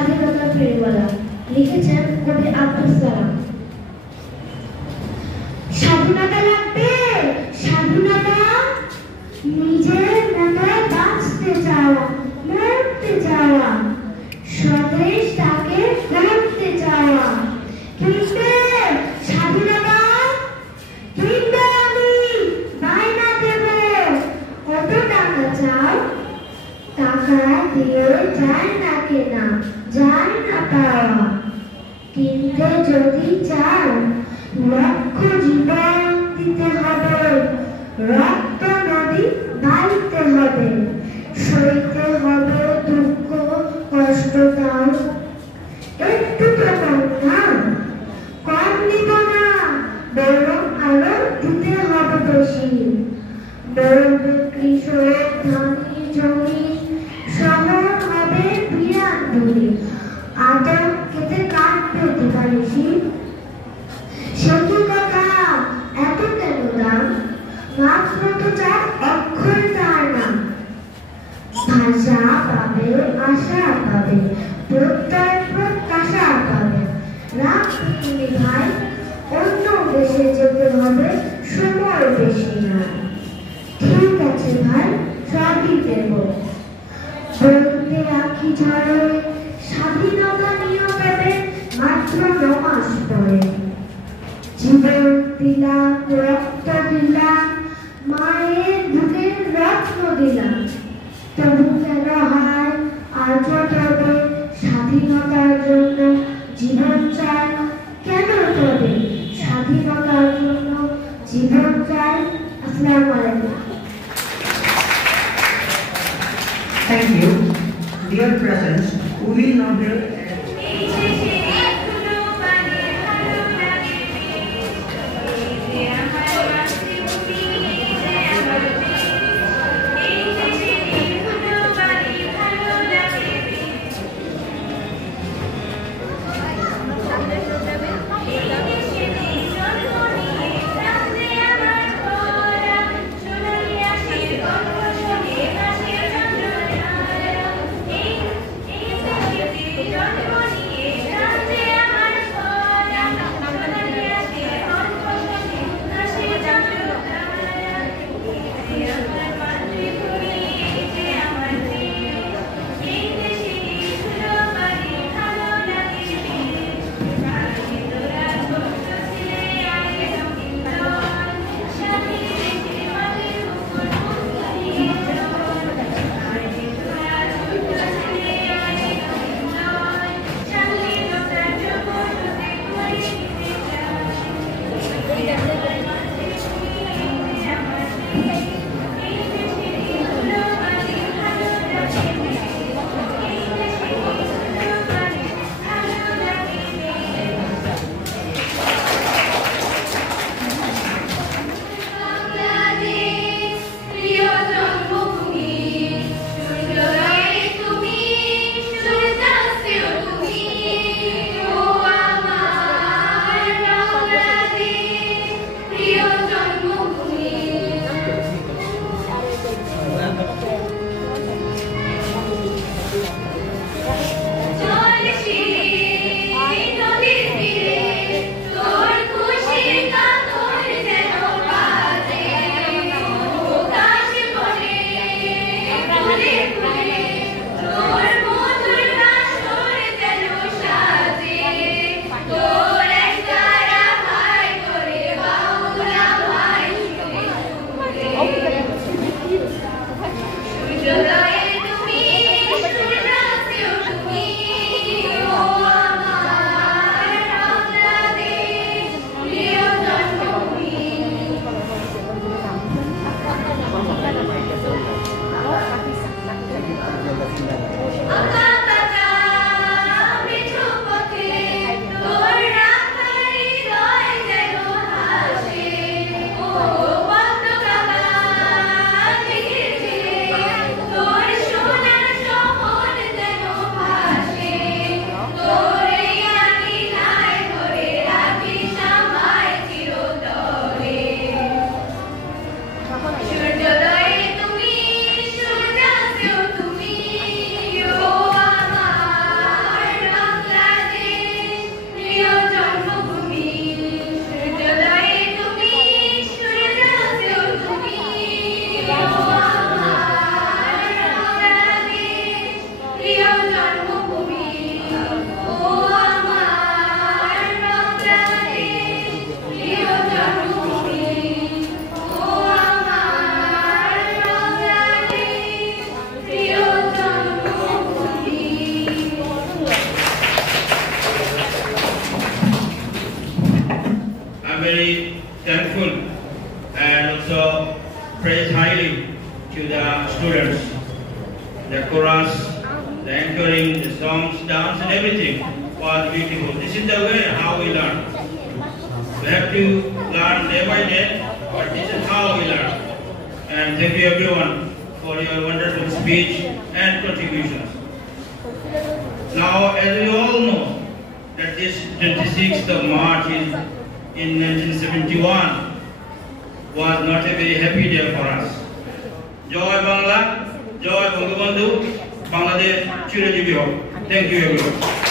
স্বাধীনতার প্রেরণা। লিখেছেন কবি আব্দুল সালাম। স্বাধীনতা লাগবে, স্বাধীনতা নিজের মতো বাঁচতে চাওয়া, মরতে চাওয়া, স্বদেশটাকে গড়তে চাওয়া। কিনবে স্বাধীনতা, কিনবে আমি বায়না দেব। কত টাকা চাও? টাকা দিয়ে যায় না কেনা, যায় না পাওয়া। কিনতে যদি চাও লক্ষ জীবন দিতে হবে, রক্ত নদী বাড়িতে হবে, সইতে হবে দুঃখ কষ্ট। তাও একটু তো কম না, কম নিব না, বরং আরো দিতে হবে বেশি। বলবে কৃষক ধানি জমি, শহর হবে বিরাট ভূমি। আদর খেতে কাটবে দিবানিশি। সে কি কথা, এত কেন দাম? মাত্র তো 4 অক্ষর তার নাম। ভাষা পাবে, আশা পাবে, প্রত্যয় প্রত্যাশা পাবে। রাখবি ভাই, অন্য দেশে যেতে হবে, সময় বেশি না। ঠিক আছে ভাই, সবই দেব। বলতে রাখি ঝড়ে, স্বাধীনতা নিয়ে পাবে মাত্র 9 মাস পরে। জীবন দিলাম, রক্ত দিলাম, মায়ের বুকের রত্ন দিলাম। তবু কেন হয় আজও তবে স্বাধীনতার জন্য জীবন চাই? কেন তবে স্বাধীনতার জন্য জীবন চাই? আসসালামু আলাইকুম। Thank you. Dear presence, we will now hear students. The chorus, the anchoring, the songs, dance, and everything was beautiful. This is the way how we learn. We have to learn day by day, but this is how we learn. And thank you everyone for your wonderful speech and contributions. Now, as we all know, that this 26th of March in 1971 was not a very happy day for us. Joy Bangla, Joy Bangabandhu, Bangladesh, Chirajibi Ho. Thank you everyone.